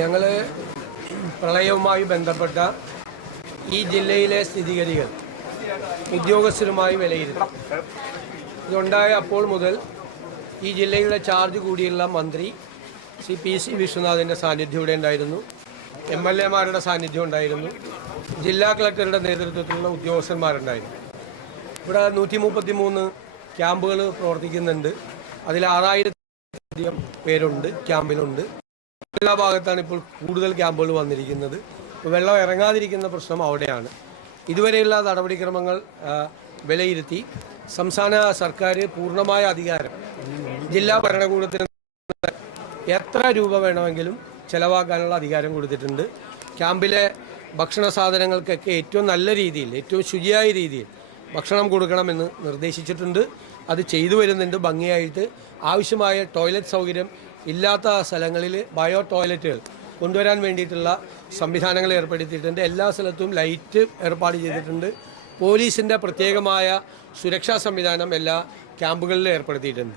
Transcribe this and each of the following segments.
ഞങ്ങൾ പ്രളയവുമായി ബന്ധപ്പെട്ട ഈ ജില്ലയിലെ സ്ഥിതിഗതികൾ ഉദ്യോഗസ്ഥരുമായി വിലയിരുത്തി. ഇതുണ്ടായ അപ്പോൾ മുതൽ ഈ ജില്ലയുടെ ചാർജ് കൂടിയുള്ള മന്ത്രി ശ്രീ PC വിശ്വനാഥിൻ്റെ സാന്നിധ്യം ഇവിടെ ഉണ്ടായിരുന്നു, MLA-മാരുടെ സാന്നിധ്യം ഉണ്ടായിരുന്നു, ജില്ലാ കളക്ടറുടെ നേതൃത്വത്തിലുള്ള ഉദ്യോഗസ്ഥന്മാരുണ്ടായിരുന്നു. ഇവിടെ 133 ക്യാമ്പുകൾ പ്രവർത്തിക്കുന്നുണ്ട്. അതിൽ 6000-ലധികം പേരുണ്ട് ക്യാമ്പിലുണ്ട്. എല്ലാ ഭാഗത്താണ് ഇപ്പോൾ കൂടുതൽ ക്യാമ്പുകൾ വന്നിരിക്കുന്നത്. വെള്ളം ഇറങ്ങാതിരിക്കുന്ന പ്രശ്നം അവിടെയാണ്. ഇതുവരെയുള്ള നടപടിക്രമങ്ങൾ വിലയിരുത്തി സംസ്ഥാന സർക്കാർ പൂർണ്ണമായ അധികാരം ജില്ലാ ഭരണകൂടത്തിന് എത്ര രൂപ വേണമെങ്കിലും ചെലവാക്കാനുള്ള അധികാരം കൊടുത്തിട്ടുണ്ട്. ക്യാമ്പിലെ ഭക്ഷണ സാധനങ്ങൾക്കൊക്കെ ഏറ്റവും നല്ല രീതിയിൽ, ഏറ്റവും ശുചിയായ രീതിയിൽ ഭക്ഷണം കൊടുക്കണമെന്ന് നിർദ്ദേശിച്ചിട്ടുണ്ട്. അത് ചെയ്തു വരുന്നുണ്ട് ഭംഗിയായിട്ട്. ആവശ്യമായ ടോയ്ലറ്റ് സൗകര്യം ഇല്ലാത്ത സ്ഥലങ്ങളിൽ ബയോ ടോയ്ലറ്റുകൾ കൊണ്ടുവരാൻ വേണ്ടിയിട്ടുള്ള സംവിധാനങ്ങൾ ഏർപ്പെടുത്തിയിട്ടുണ്ട്. എല്ലാ സ്ഥലത്തും ലൈറ്റ് ഏർപ്പാട് ചെയ്തിട്ടുണ്ട്. പോലീസിൻ്റെ പ്രത്യേകമായ സുരക്ഷാ സംവിധാനം എല്ലാ ക്യാമ്പുകളിലും ഏർപ്പെടുത്തിയിട്ടുണ്ട്.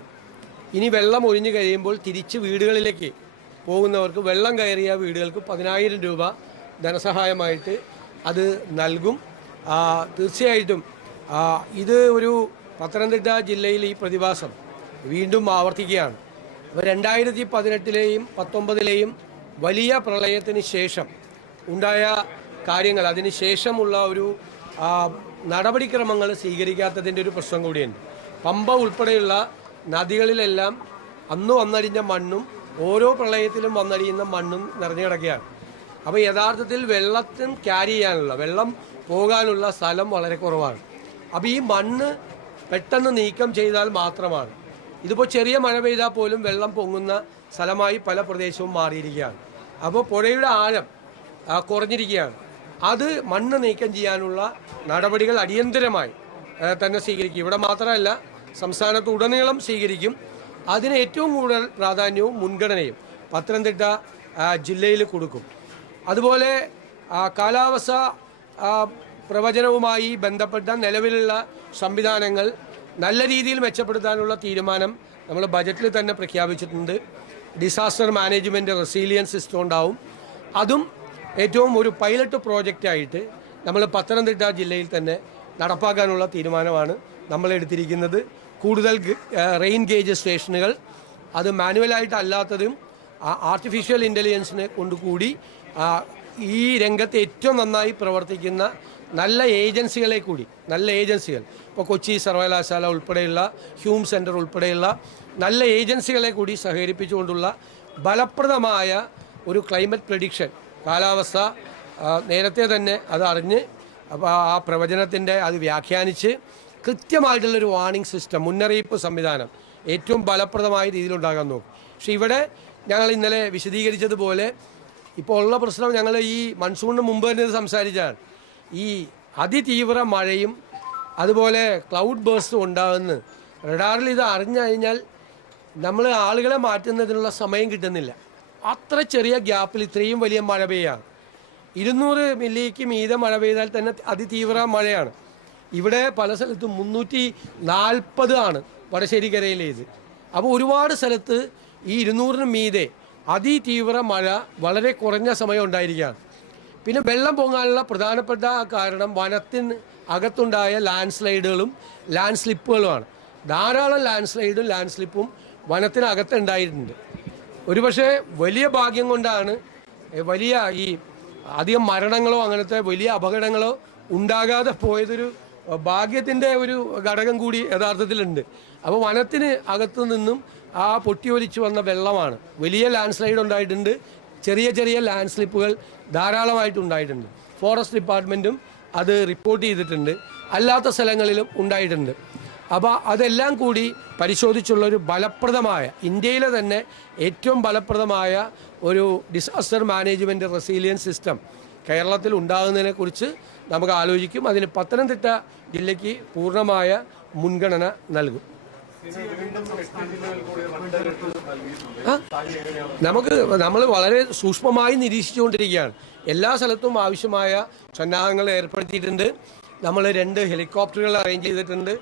ഇനി വെള്ളം ഒഴിഞ്ഞു കഴിയുമ്പോൾ തിരിച്ച് വീടുകളിലേക്ക് പോകുന്നവർക്ക് വെള്ളം കയറിയ വീടുകൾക്ക് 10,000 രൂപ ധനസഹായമായിട്ട് അത് നൽകും. തീർച്ചയായിട്ടും ഇത് ഒരു പത്തനംതിട്ട ജില്ലയിൽ ഈ പ്രതിഭാസം വീണ്ടും ആവർത്തിക്കുകയാണ്. 2018-ലെയും 2019-ലെയും വലിയ പ്രളയത്തിന് ശേഷം ഉണ്ടായ കാര്യങ്ങൾ, അതിന് ശേഷമുള്ള ഒരു നടപടിക്രമങ്ങൾ സ്വീകരിക്കാത്തതിൻ്റെ ഒരു പ്രശ്നം കൂടിയുണ്ട്. പമ്പ ഉൾപ്പെടെയുള്ള നദികളിലെല്ലാം അന്ന് വന്നടിഞ്ഞ മണ്ണും ഓരോ പ്രളയത്തിലും വന്നടിയുന്ന മണ്ണും നിറഞ്ഞു കിടക്കുകയാണ്. അപ്പോൾ യഥാർത്ഥത്തിൽ വെള്ളത്തിന് ക്യാരി ചെയ്യാനുള്ള, വെള്ളം പോകാനുള്ള സ്ഥലം വളരെ കുറവാണ്. അപ്പോൾ ഈ മണ്ണ് പെട്ടെന്ന് നീക്കം ചെയ്താൽ മാത്രമാണ്. ഇതിപ്പോൾ ചെറിയ മഴ പെയ്താൽ പോലും വെള്ളം പൊങ്ങുന്ന സ്ഥലമായി പല പ്രദേശവും മാറിയിരിക്കുകയാണ്. അപ്പോൾ പുഴയുടെ ആഴം കുറഞ്ഞിരിക്കുകയാണ്. അത് മണ്ണ് നീക്കം ചെയ്യാനുള്ള നടപടികൾ അടിയന്തരമായി തന്നെ സ്വീകരിക്കും. ഇവിടെ മാത്രമല്ല, സംസ്ഥാനത്ത് ഉടനീളം സ്വീകരിക്കും. അതിന് ഏറ്റവും കൂടുതൽ പ്രാധാന്യവും മുൻഗണനയും പത്തനംതിട്ട ജില്ലയിൽ കൊടുക്കും. അതുപോലെ കാലാവസ്ഥ പ്രവചനവുമായി ബന്ധപ്പെട്ട നിലവിലുള്ള സംവിധാനങ്ങൾ നല്ല രീതിയിൽ മെച്ചപ്പെടുത്താനുള്ള തീരുമാനം നമ്മൾ ബജറ്റിൽ തന്നെ പ്രഖ്യാപിച്ചിട്ടുണ്ട്. ഡിസാസ്റ്റർ മാനേജ്മെൻറ്റ് റെസീലിയൻസ് സിസ്റ്റം ഉണ്ടാവും. അതും ഏറ്റവും ഒരു പൈലറ്റ് പ്രോജക്റ്റായിട്ട് നമ്മൾ പത്തനംതിട്ട ജില്ലയിൽ തന്നെ നടപ്പാക്കാനുള്ള തീരുമാനമാണ് നമ്മൾ എടുത്തിരിക്കുന്നത്. കൂടുതൽ റെയിൻ ഗേജ് സ്റ്റേഷനുകൾ, അത് മാനുവലായിട്ട് അല്ലാത്തതും ആർട്ടിഫിഷ്യൽ ഇൻ്റലിജൻസിനെ കൊണ്ടുകൂടി ഈ രംഗത്ത് ഏറ്റവും നന്നായി പ്രവർത്തിക്കുന്ന നല്ല ഏജൻസികളെ കൂടി, നല്ല ഏജൻസികൾ, ഇപ്പോൾ കൊച്ചി സർവകലാശാല ഉൾപ്പെടെയുള്ള ഹ്യൂം സെൻറ്റർ ഉൾപ്പെടെയുള്ള നല്ല ഏജൻസികളെ കൂടി സഹകരിപ്പിച്ചുകൊണ്ടുള്ള ഫലപ്രദമായ ഒരു ക്ലൈമറ്റ് പ്രഡിക്ഷൻ, കാലാവസ്ഥ നേരത്തെ തന്നെ അത് അറിഞ്ഞ് അപ്പോൾ ആ പ്രവചനത്തിൻ്റെ അത് വ്യാഖ്യാനിച്ച് കൃത്യമായിട്ടുള്ളൊരു വാർണിംഗ് സിസ്റ്റം, മുന്നറിയിപ്പ് സംവിധാനം ഏറ്റവും ഫലപ്രദമായ രീതിയിലുണ്ടാകാൻ നോക്കും. പക്ഷേ ഇവിടെ ഞങ്ങൾ ഇന്നലെ വിശദീകരിച്ചതുപോലെ ഇപ്പോൾ ഉള്ള പ്രശ്നം, ഞങ്ങൾ ഈ മൺസൂണിന് മുമ്പ് തന്നെ സംസാരിച്ചാണ്, ഈ അതിതീവ്ര മഴയും അതുപോലെ ക്ലൗഡ് ബേഴ്സും ഉണ്ടാകുന്നു. റഡാറിൽ ഇത് അറിഞ്ഞു കഴിഞ്ഞാൽ നമ്മൾ ആളുകളെ മാറ്റുന്നതിനുള്ള സമയം കിട്ടുന്നില്ല. അത്ര ചെറിയ ഗ്യാപ്പിൽ ഇത്രയും വലിയ മഴ പെയ്യാണ്. 200 മില്ലിക്ക് മീതെ മഴ പെയ്താൽ തന്നെ അതിതീവ്ര മഴയാണ്. ഇവിടെ പല സ്ഥലത്തും 340 ആണ് വടശ്ശേരിക്കരയിലേത്. അപ്പോൾ ഒരുപാട് സ്ഥലത്ത് ഈ 200-ന് മീതെ അതിതീവ്ര മഴ വളരെ കുറഞ്ഞ സമയം ഉണ്ടായിരിക്കുകയാണ്. പിന്നെ വെള്ളം പൊങ്ങാനുള്ള പ്രധാനപ്പെട്ട കാരണം വനത്തിന് അകത്തുണ്ടായ ലാൻഡ് സ്ലൈഡുകളും ലാൻഡ് സ്ലിപ്പുകളുമാണ്. ധാരാളം ലാൻഡ് സ്ലൈഡും ലാൻഡ് സ്ലിപ്പും വനത്തിനകത്തുണ്ടായിട്ടുണ്ട്. ഒരുപക്ഷെ വലിയ ഭാഗ്യം കൊണ്ടാണ് വലിയ ഈ അധികം മരണങ്ങളോ അങ്ങനത്തെ വലിയ അപകടങ്ങളോ ഉണ്ടാകാതെ പോയതൊരു ഭാഗ്യത്തിൻ്റെ ഒരു ഘടകം കൂടി യഥാർത്ഥത്തിലുണ്ട്. അപ്പോൾ വനത്തിന് അകത്തു നിന്നും ആ പൊട്ടിയൊലിച്ചു വന്ന വെള്ളമാണ്. വലിയ ലാൻഡ് സ്ലൈഡ് ഉണ്ടായിട്ടുണ്ട്, ചെറിയ ചെറിയ ലാൻഡ് സ്ലിപ്പുകൾ ധാരാളമായിട്ടുണ്ടായിട്ടുണ്ട്. ഫോറസ്റ്റ് ഡിപ്പാർട്ട്മെൻറ്റും അത് റിപ്പോർട്ട് ചെയ്തിട്ടുണ്ട്, അല്ലാത്ത സ്ഥലങ്ങളിലും ഉണ്ടായിട്ടുണ്ട്. അപ്പോൾ അതെല്ലാം കൂടി പരിശോധിച്ചുള്ളൊരു ഫലപ്രദമായ, ഇന്ത്യയിലെ തന്നെ ഏറ്റവും ഫലപ്രദമായ ഒരു ഡിസാസ്റ്റർ മാനേജ്മെൻറ്റ് റെസീലിയൻസ് സിസ്റ്റം കേരളത്തിൽ ഉണ്ടാകുന്നതിനെക്കുറിച്ച് നമുക്ക് ആലോചിക്കും. അതിന് പത്തനംതിട്ട ജില്ലയ്ക്ക് പൂർണ്ണമായ മുൻഗണന നൽകും. നമ്മൾ വളരെ സൂക്ഷ്മമായി നിരീക്ഷിച്ചുകൊണ്ടിരിക്കുകയാണ്. എല്ലാ സ്ഥലത്തും ആവശ്യമായ സന്നാഹങ്ങൾ ഏർപ്പെടുത്തിയിട്ടുണ്ട്. നമ്മൾ 2 ഹെലികോപ്റ്ററുകൾ അറേഞ്ച് ചെയ്തിട്ടുണ്ട്.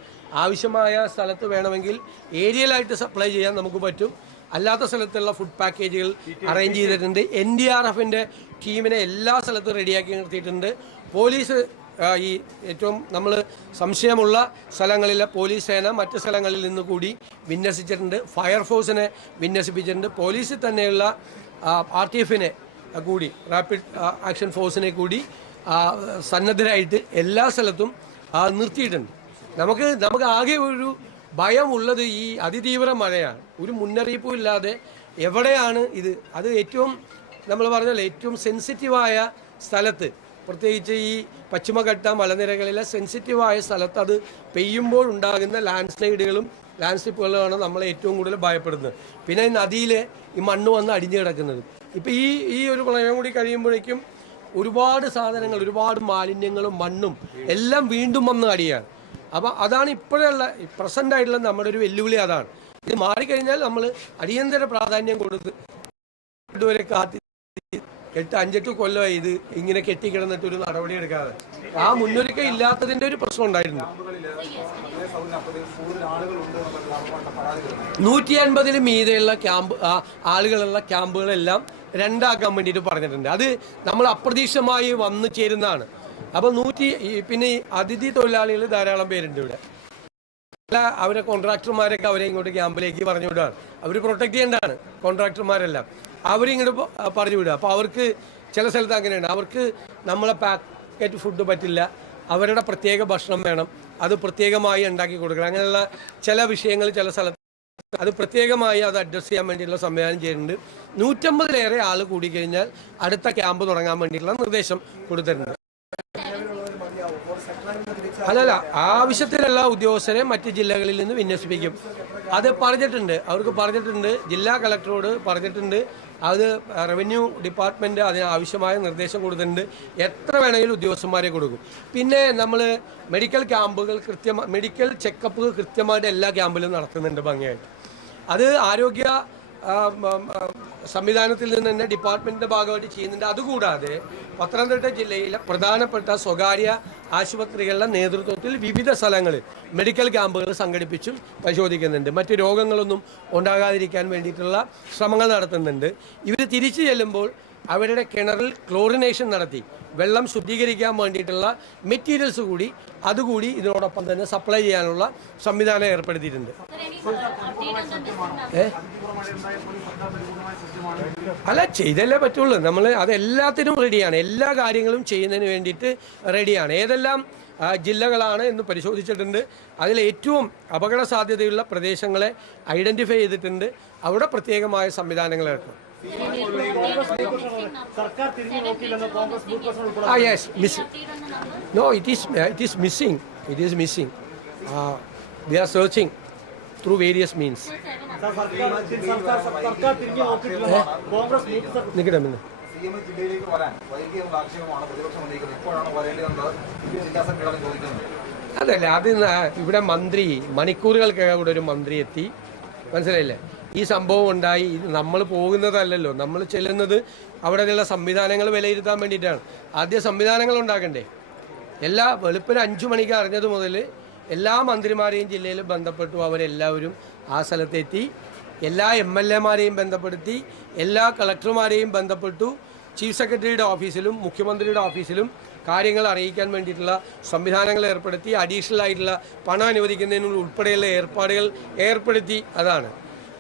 ആവശ്യമായ സ്ഥലത്ത് വേണമെങ്കിൽ ഏരിയലായിട്ട് സപ്ലൈ ചെയ്യാൻ നമുക്ക് പറ്റും. അല്ലാത്ത സ്ഥലത്തുള്ള ഫുഡ് പാക്കേജുകൾ അറേഞ്ച് ചെയ്തിട്ടുണ്ട്. NDRFിൻ്റെ ടീമിനെ എല്ലാ സ്ഥലത്തും റെഡിയാക്കി നിർത്തിയിട്ടുണ്ട്. പോലീസ് ഈ ഏറ്റവും നമ്മൾ സംശയമുള്ള സ്ഥലങ്ങളിലെ പോലീസ് സേന മറ്റ് സ്ഥലങ്ങളിൽ നിന്ന് കൂടി വിന്യസിച്ചിട്ടുണ്ട്. ഫയർഫോഴ്സിനെ വിന്യസിപ്പിച്ചിട്ടുണ്ട്. പോലീസിൽ തന്നെയുള്ള RTFിനെ കൂടി, റാപ്പിഡ് ആക്ഷൻ ഫോഴ്സിനെ കൂടി സന്നദ്ധരായിട്ട് എല്ലാ സ്ഥലത്തും നിർത്തിയിട്ടുണ്ട്. നമുക്ക് ആകെ ഒരു ഭയമുള്ളത് ഈ അതിതീവ്ര മഴയാണ്. ഒരു മുന്നറിയിപ്പും ഇല്ലാതെ എവിടെയാണ് ഇത്, അത് ഏറ്റവും നമ്മൾ പറഞ്ഞല്ലോ ഏറ്റവും സെൻസിറ്റീവായ സ്ഥലത്ത്, പ്രത്യേകിച്ച് ഈ പശ്ചിമഘട്ട മലനിരകളിലെ സെൻസിറ്റീവായ സ്ഥലത്ത് അത് പെയ്യുമ്പോൾ ഉണ്ടാകുന്ന ലാൻഡ് സ്ലിപ്പുകളുമാണ് നമ്മളെ ഏറ്റവും കൂടുതൽ ഭയപ്പെടുന്നത്. പിന്നെ നദിയിൽ ഈ മണ്ണ് വന്ന് അടിഞ്ഞു കിടക്കുന്നത്. ഇപ്പം ഈ ഒരു പ്രളയം കൂടി കഴിയുമ്പോഴേക്കും ഒരുപാട് സാധനങ്ങൾ, ഒരുപാട് മാലിന്യങ്ങളും മണ്ണും എല്ലാം വീണ്ടും വന്ന് അടിയാണ്. അപ്പോൾ അതാണ് ഇപ്പോഴുള്ള പ്രസൻ്റ് ആയിട്ടുള്ള നമ്മുടെ ഒരു വെല്ലുവിളി. അതാണ് ഇത് മാറിക്കഴിഞ്ഞാൽ നമ്മൾ അടിയന്തര പ്രാധാന്യം കൊടുത്ത് ഇതുവരെ 5-8 കൊല്ലമായി ഇത് ഇങ്ങനെ കെട്ടിക്കിടന്നിട്ട് ഒരു നടപടി എടുക്കാതെ. ആ മുന്നൊരുക്കം ഇല്ലാത്തതിൻ്റെ ഒരു പ്രശ്നം ഉണ്ടായിരുന്നു. 150-ൽ മീതെയുള്ള ആളുകളുള്ള ക്യാമ്പുകളെല്ലാം രണ്ടാക്കാൻ വേണ്ടിയിട്ട് പറഞ്ഞിട്ടുണ്ട്. അത് നമ്മൾ അപ്രതീക്ഷിതമായി വന്നു ചേരുന്നതാണ്. അപ്പോൾ പിന്നെ അതിഥി തൊഴിലാളികൾ ധാരാളം പേരുണ്ട് ഇവിടെ. അവരെ കോൺട്രാക്ടർമാരൊക്കെ അവരെ ഇങ്ങോട്ട് ക്യാമ്പിലേക്ക് പറഞ്ഞു വിടുകയാണ്. അവർ പ്രൊട്ടക്ട് ചെയ്യേണ്ടതാണ് കോൺട്രാക്ടർമാരെല്ലാം. അവരിങ്ങോട്ട് പറഞ്ഞു വിടുക. അപ്പോൾ അവർക്ക് ചില സ്ഥലത്ത് അങ്ങനെയാണ്. അവർക്ക് നമ്മളെ പാക്കറ്റ് ഫുഡ് പറ്റില്ല, അവരുടെ പ്രത്യേക ഭക്ഷണം വേണം, അത് പ്രത്യേകമായി ഉണ്ടാക്കി കൊടുക്കണം. അങ്ങനെയുള്ള ചില വിഷയങ്ങൾ ചില സ്ഥലത്ത് അത് പ്രത്യേകമായി അത് അഡ്രസ്സ് ചെയ്യാൻ വേണ്ടിയിട്ടുള്ള സംവിധാനം ചെയ്യുന്നുണ്ട്. 150-ലേറെ ആൾ കൂടിക്കഴിഞ്ഞാൽ അടുത്ത ക്യാമ്പ് തുടങ്ങാൻ വേണ്ടിയിട്ടുള്ള നിർദ്ദേശം കൊടുത്തിട്ടുണ്ട്. അല്ലല്ല, ആവശ്യത്തിലുള്ള ഉദ്യോഗസ്ഥരെ മറ്റ് ജില്ലകളിൽ നിന്ന് വിന്യസിപ്പിക്കും. അത് പറഞ്ഞിട്ടുണ്ട്, അവർക്ക് പറഞ്ഞിട്ടുണ്ട്, ജില്ലാ കളക്ടറോട് പറഞ്ഞിട്ടുണ്ട്. അത് റവന്യൂ ഡിപ്പാർട്ട്മെൻറ്റ് അതിന് ആവശ്യമായ നിർദ്ദേശം കൊടുത്തിട്ടുണ്ട്. എത്ര വേണമെങ്കിലും ഉദ്യോഗസ്ഥന്മാരെ കൊടുക്കും. പിന്നെ നമ്മൾ മെഡിക്കൽ ക്യാമ്പുകൾ മെഡിക്കൽ ചെക്കപ്പ് കൃത്യമായിട്ട് എല്ലാ ക്യാമ്പിലും നടത്തുന്നുണ്ട് ഭംഗിയായിട്ട്. അത് ആരോഗ്യ സംവിധാനത്തിൽ നിന്ന് തന്നെ ഡിപ്പാർട്ട്മെൻറ്റിൻ്റെ ഭാഗമായിട്ട് ചെയ്യുന്നുണ്ട്. അതുകൂടാതെ പത്തനംതിട്ട ജില്ലയിലെ പ്രധാനപ്പെട്ട സ്വകാര്യ ആശുപത്രികളുടെ നേതൃത്വത്തിൽ വിവിധ സ്ഥലങ്ങളിൽ മെഡിക്കൽ ക്യാമ്പുകൾ സംഘടിപ്പിച്ചും പരിശോധിക്കുന്നുണ്ട്. മറ്റ് രോഗങ്ങളൊന്നും ഉണ്ടാകാതിരിക്കാൻ വേണ്ടിയിട്ടുള്ള ശ്രമങ്ങൾ നടത്തുന്നുണ്ട്. ഇവർ തിരിച്ചു ചെല്ലുമ്പോൾ അവരുടെ കിണറിൽ ക്ലോറിനേഷൻ നടത്തി വെള്ളം ശുദ്ധീകരിക്കാൻ വേണ്ടിയിട്ടുള്ള മെറ്റീരിയൽസ് കൂടി അതുകൂടി ഇതിനോടൊപ്പം തന്നെ സപ്ലൈ ചെയ്യാനുള്ള സംവിധാനം ഏർപ്പെടുത്തിയിട്ടുണ്ട്. അല്ല, ചെയ്തല്ലേ പറ്റുള്ളൂ. നമ്മൾ അതെല്ലാത്തിനും റെഡിയാണ്. എല്ലാ കാര്യങ്ങളും ചെയ്യുന്നതിന് വേണ്ടിയിട്ട് റെഡിയാണ്. ഏതെല്ലാം ജില്ലകളാണ് എന്ന് പരിശോധിച്ചിട്ടുണ്ട്. അതിൽ ഏറ്റവും അപകട സാധ്യതയുള്ള പ്രദേശങ്ങളെ ഐഡൻറ്റിഫൈ ചെയ്തിട്ടുണ്ട്. അവിടെ പ്രത്യേകമായ സംവിധാനങ്ങൾ ഏർപ്പെടും. Yes, missing. No, it is missing. It is missing. We are searching through various means. അതല്ല, അത് ഇവിടെ മന്ത്രി മണിക്കൂറുകൾക്കകം ഇവിടെ ഒരു മന്ത്രി എത്തി, മനസ്സിലായില്ലേ? ഈ സംഭവം ഉണ്ടായി. നമ്മൾ പോകുന്നതല്ലല്ലോ, നമ്മൾ ചെല്ലുന്നത് അവിടെയുള്ള സംവിധാനങ്ങൾ വിലയിരുത്താൻ വേണ്ടിയിട്ടാണ്. ആദ്യം സംവിധാനങ്ങൾ ഉണ്ടാക്കണ്ടേ. വെളുപ്പിന് 5 മണിക്ക് അറിഞ്ഞത് മുതൽ എല്ലാ മന്ത്രിമാരെയും ജില്ലയിൽ ബന്ധപ്പെട്ടു. അവരെല്ലാവരും ആ സ്ഥലത്തെത്തി. എല്ലാ MLAമാരെയും ബന്ധപ്പെടുത്തി, എല്ലാ കളക്ടർമാരെയും ബന്ധപ്പെട്ടു. ചീഫ് സെക്രട്ടറിയുടെ ഓഫീസിലും മുഖ്യമന്ത്രിയുടെ ഓഫീസിലും കാര്യങ്ങൾ അറിയിക്കാൻ വേണ്ടിയിട്ടുള്ള സംവിധാനങ്ങൾ ഏർപ്പെടുത്തി. അഡീഷണൽ ആയിട്ടുള്ള പണം അനുവദിക്കുന്നതിനുള്ള ഉൾപ്പെടെയുള്ള ഏർപ്പാടുകൾ ഏർപ്പെടുത്തി. അതാണ്.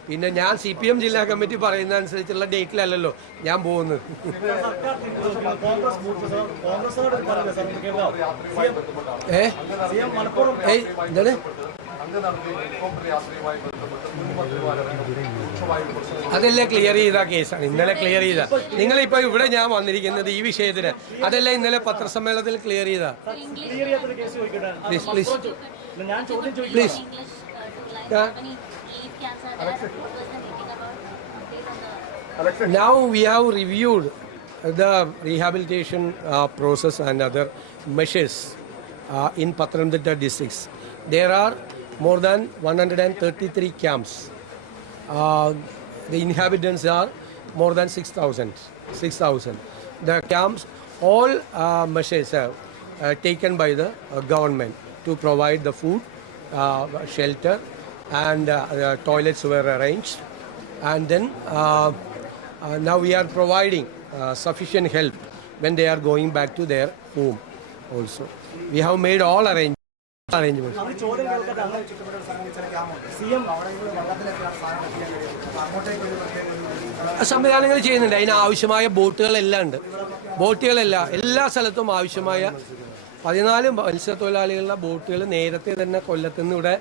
പിന്നെ ഞാൻ CPM ജില്ലാ കമ്മിറ്റി പറയുന്ന അനുസരിച്ചുള്ള ഡേറ്റിലല്ലല്ലോ ഞാൻ പോകുന്നത്. എന്താണ് അതെല്ലാം ക്ലിയർ ചെയ്ത കേസാണ്. ഇന്നലെ ക്ലിയർ ചെയ്ത. നിങ്ങളിപ്പോൾ ഇവിടെ ഞാൻ വന്നിരിക്കുന്നത് ഈ വിഷയത്തിന്. അതെല്ലാം ഇന്നലെ പത്രസമ്മേളനത്തിൽ ക്ലിയർ ചെയ്ത. Please please please. Now we have reviewed the rehabilitation process and other measures in Pathanamthitta districts. There are more than 133 camps. The inhabitants are more than 6,000. The camps, all measures are taken by the government to provide the food, shelter, and toilets were arranged. and then now we are providing sufficient help when they are going back to their home also. We have made all arrangements. സംവിധാനങ്ങൾ ചെയ്യുന്നുണ്ട്. അതിന് ആവശ്യമായ ബോട്ടുകളെല്ലാം ഉണ്ട്. എല്ലാ സ്ഥലത്തും ആവശ്യമായ 14 മത്സ്യത്തൊഴിലാളികളുടെ ബോട്ടുകൾ നേരത്തെ തന്നെ കൊല്ലത്തുനിന്ന് ഇവിടെ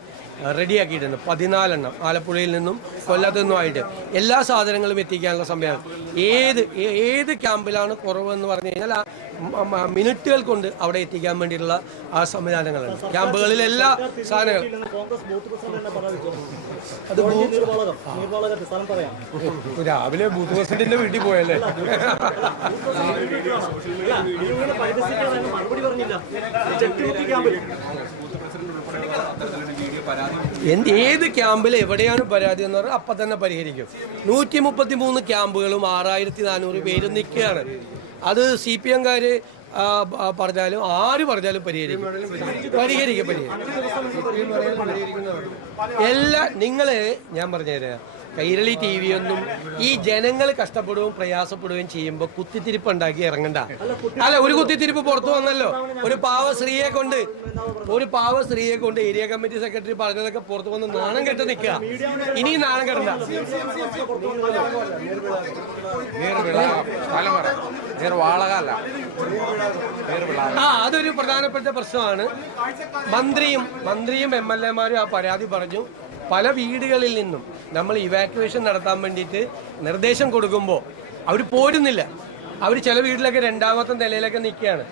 റെഡിയാക്കിയിട്ടുണ്ട്. 14 എണ്ണം ആലപ്പുഴയിൽ നിന്നും കൊല്ലത്തു നിന്നുമായിട്ട് എല്ലാ സാധനങ്ങളും എത്തിക്കാനുള്ള സംവിധാനം. ഏത് ക്യാമ്പിലാണ് കുറവെന്ന് പറഞ്ഞു കഴിഞ്ഞാൽ ആ മിനിറ്റുകൾ കൊണ്ട് അവിടെ എത്തിക്കാൻ വേണ്ടിയിട്ടുള്ള ആ സംവിധാനങ്ങളുണ്ട്. ക്യാമ്പുകളിൽ എല്ലാ സാധനങ്ങളും അത് രാവിലെ ബൂത്ത് പ്രസിഡന്റിന്റെ വീട്ടിൽ പോയല്ലേ. ഏത് ക്യാമ്പിൽ എവിടെയാണ് പരാതി എന്ന് പറഞ്ഞാൽ അപ്പം തന്നെ പരിഹരിക്കും. 133 ക്യാമ്പുകളും 6400 പേരും നിൽക്കുകയാണ്. അത് CPM പറഞ്ഞാലും ആര് പറഞ്ഞാലും പരിഹരിക്കും. എല്ലാ ഞാൻ പറഞ്ഞുതരാം. കൈരളി TV ഒന്നും ഈ ജനങ്ങൾ കഷ്ടപ്പെടുകയും പ്രയാസപ്പെടുകയും ചെയ്യുമ്പോൾ കുത്തിത്തിരിപ്പ് ഉണ്ടാക്കി ഇറങ്ങണ്ട. അല്ല, ഒരു കുത്തിത്തിരിപ്പ് പുറത്തു വന്നല്ലോ. ഒരു പാവ സ്ത്രീയെ കൊണ്ട് ഏരിയ കമ്മിറ്റി സെക്രട്ടറി പറഞ്ഞതൊക്കെ പുറത്തു വന്ന് നാണം കെട്ട് നിൽക്കുക. ഇനി നാണം കെട്ടണ്ട. അതൊരു പ്രധാനപ്പെട്ട പ്രശ്നമാണ്. മന്ത്രിയും MLA മാരും ആ പരാതി പറഞ്ഞു. പല വീടുകളിൽ നിന്നും നമ്മൾ ഇവാക്യുവേഷൻ നടത്താൻ വേണ്ടിയിട്ട് നിർദ്ദേശം കൊടുക്കുമ്പോൾ അവർ പോരുന്നില്ല. അവർ ചില വീട്ടിലൊക്കെ 2ാമത്തെ നിലയിലൊക്കെ നിൽക്കുകയാണ്.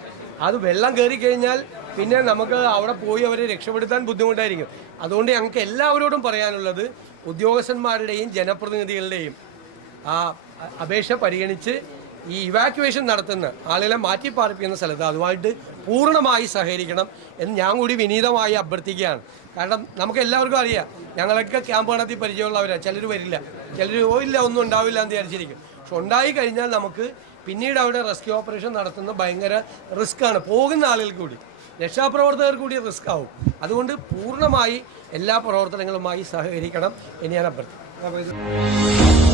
അത് വെള്ളം കയറി കഴിഞ്ഞാൽ പിന്നെ നമുക്ക് അവിടെ പോയി അവരെ രക്ഷപ്പെടുത്താൻ ബുദ്ധിമുട്ടായിരിക്കും. അതുകൊണ്ട് ഞങ്ങൾക്ക് എല്ലാവരോടും പറയാനുള്ളത് ഉദ്യോഗസ്ഥന്മാരുടെയും ജനപ്രതിനിധികളുടെയും ആ അപേക്ഷ പരിഗണിച്ച് ഈ ഇവാക്യുവേഷൻ നടത്തുന്ന ആളുകളെ മാറ്റിപ്പാർപ്പിക്കുന്ന സ്ഥലത്ത് അതുമായിട്ട് പൂർണ്ണമായി സഹകരിക്കണം എന്ന് ഞാൻ കൂടി വിനീതമായി അഭ്യർത്ഥിക്കുകയാണ്. കാരണം നമുക്ക് എല്ലാവർക്കും അറിയാം, ഞങ്ങളൊക്കെ ക്യാമ്പ് നടത്തി പരിചയമുള്ളവരാണ്. ചിലർ വരില്ല, ചിലർ ഒന്നും ഉണ്ടാവില്ല എന്ന് വിചാരിച്ചിരിക്കും. പക്ഷെ ഉണ്ടായി കഴിഞ്ഞാൽ നമുക്ക് പിന്നീട് അവിടെ റെസ്ക്യൂ ഓപ്പറേഷൻ നടത്തുന്ന ഭയങ്കര റിസ്ക്കാണ്. പോകുന്ന ആളുകൾക്ക് കൂടി, രക്ഷാപ്രവർത്തകർക്ക് കൂടി റിസ്ക് ആവും. അതുകൊണ്ട് പൂർണ്ണമായി എല്ലാ പ്രവർത്തനങ്ങളുമായി സഹകരിക്കണം എന്ന് ഞാൻ അഭ്യർത്ഥിക്കുന്നു.